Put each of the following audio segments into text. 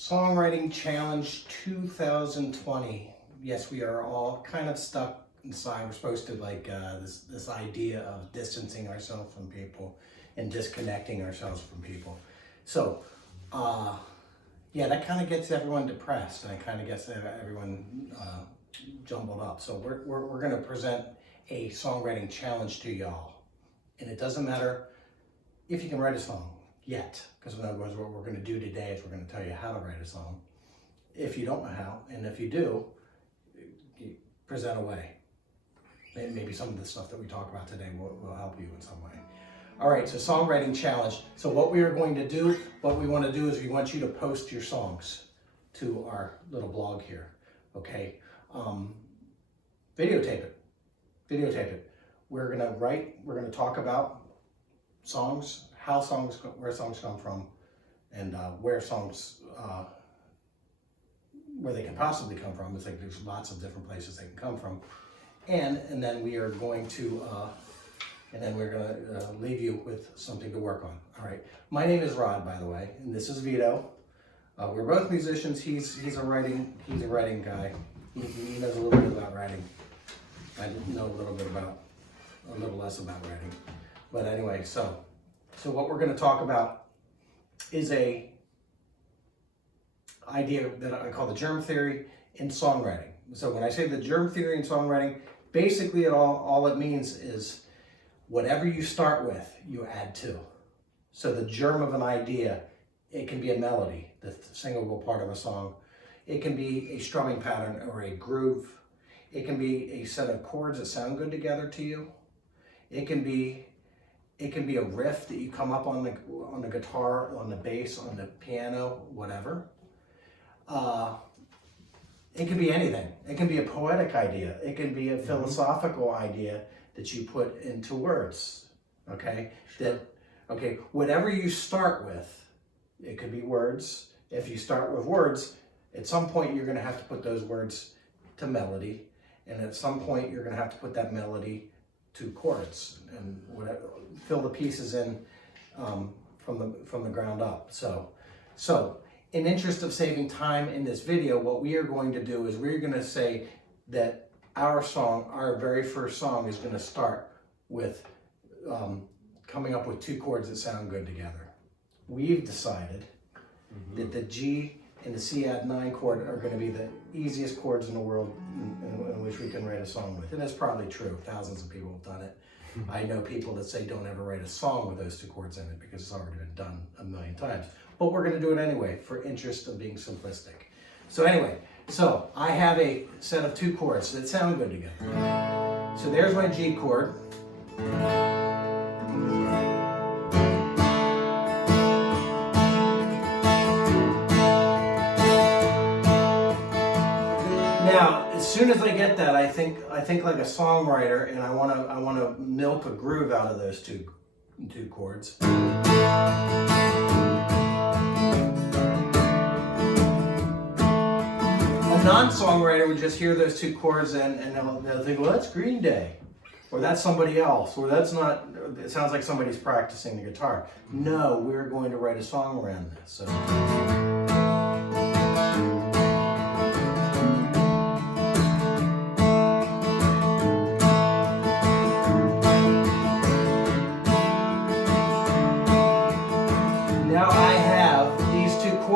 Songwriting Challenge 2020. Yes, we are all kind of stuck inside. We're supposed to like this idea of distancing ourselves from people and disconnecting ourselves from people. So, yeah, that kind of gets everyone depressed and it kind of gets everyone jumbled up. So we're going to present a songwriting challenge to y'all. And it doesn't matter if you can write a song yet, because in other words, what we're going to do today is we're going to tell you how to write a song. If you don't know how, and if you do, you present away. Maybe some of the stuff that we talk about today will help you in some way. All right, so songwriting challenge. So what we are going to do, what we want to do is we want you to post your songs to our little blog here, okay? Videotape it. We're going to talk about songs, where songs come from, and where songs, where they can possibly come from. It's like there's lots of different places they can come from. And then we are going to, leave you with something to work on. All right. My name is Rod, by the way, and this is Vito. We're both musicians. He's a writing guy. He knows a little bit about writing. I know a little less about writing. But anyway, so what we're going to talk about is a idea that I call the germ theory in songwriting. So when I say the germ theory in songwriting, basically all it means is whatever you start with, you add to. So the germ of an idea, it can be a melody, the singable part of a song. It can be a strumming pattern or a groove. It can be a set of chords that sound good together to you. It can be a riff that you come up on the guitar, on the bass, on the piano, whatever. It can be anything. It can be a poetic idea. It can be a philosophical idea that you put into words. Okay? Sure. Whatever you start with, it could be words. If you start with words, at some point you're going to have to put those words to melody, and at some point you're going to have to put that melody to chords and whatever, fill the pieces in from the ground up. So in interest of saving time in this video, what we are going to do is we're going to say that our very first song is going to start with coming up with two chords that sound good together. We've decided that the G and the C add 9 chord are going to be the easiest chords in the world in which we can write a song with. And that's probably true. Thousands of people have done it. I know people that say don't ever write a song with those two chords in it because it's already been done a million times. But we're going to do it anyway for interest of being simplistic. So anyway, I have a set of two chords that sound good together. So there's my G chord. Now, as soon as I get that, I think like a songwriter, and I want to milk a groove out of those two chords. A non-songwriter would just hear those two chords and they'll think, well, that's Green Day, or that's somebody else, or that's not. It sounds like somebody's practicing the guitar. No, we're going to write a song around this. So.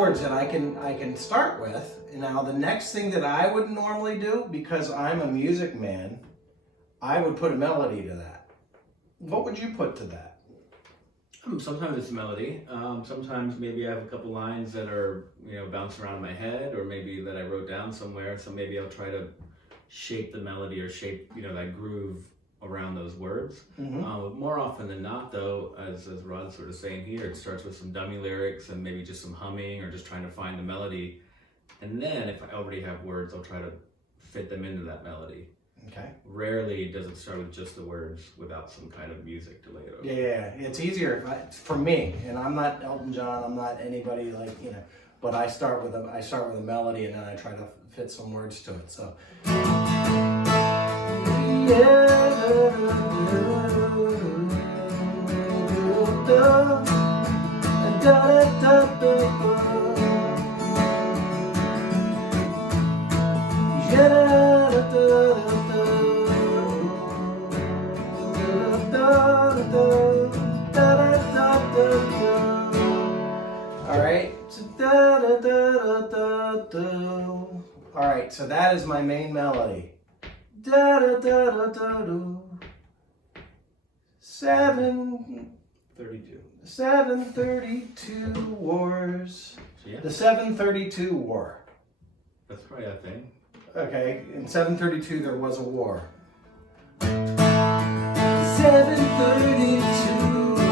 That I can start with. And now the next thing that I would normally do, because I'm a music man, I would put a melody to that. What would you put to that? Sometimes it's melody. Sometimes maybe I have a couple lines that are bouncing around in my head, or maybe that I wrote down somewhere. So maybe I'll try to shape the melody or shape that groove around those words. More often than not, though, as Rod's sort of saying here, it starts with some dummy lyrics and maybe just some humming or just trying to find the melody. And then if I already have words, I'll try to fit them into that melody. Okay. Rarely does it start with just the words without some kind of music to lay it over. Yeah, it's easier for me, and I'm not Elton John, I'm not anybody but I start with a melody and then I try to fit some words to it. So. All right. So da da da da da da. All right. So that is my main melody. Da da da da da da. 32. 732 wars. Yeah. The 732 war. That's probably a thing. Okay, in 732 there was a war. 732 war.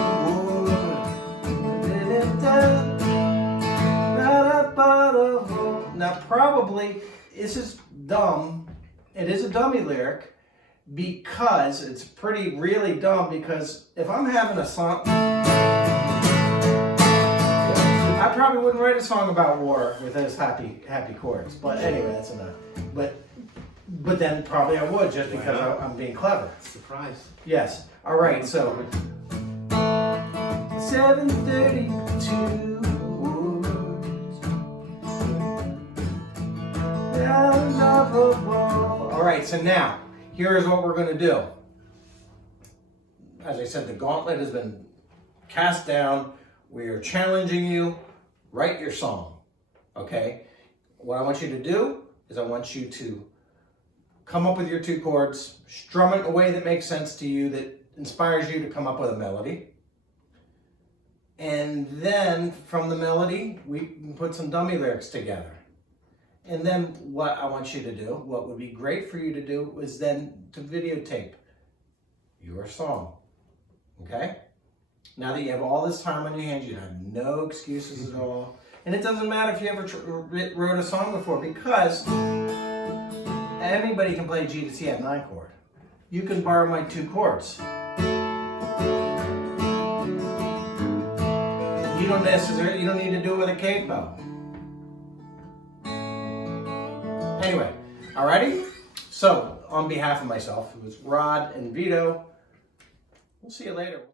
Now probably, this is dumb. It is a dummy lyric because it's really dumb because if I'm having a song, I probably wouldn't write a song about war with those happy chords. But anyway, that's enough. But then probably I would just because I'm being clever. Surprise. Yes. All right. So 732 words. All right. So now here is what we're going to do. As I said, the gauntlet has been cast down. We are challenging you. Write your song, okay? What I want you to do is I want you to come up with your 2 chords, strum it in a way that makes sense to you, that inspires you to come up with a melody. And then from the melody, we can put some dummy lyrics together. And then what I want you to do, what would be great for you to do, is then to videotape your song, okay? Now that you have all this time on your hands, you have no excuses at all. And it doesn't matter if you ever wrote a song before because anybody can play G to C at 9 chord. You can borrow my 2 chords. You don't need to do it with a cave bow. Anyway, alrighty? So, on behalf of myself, it was Rod and Vito. We'll see you later.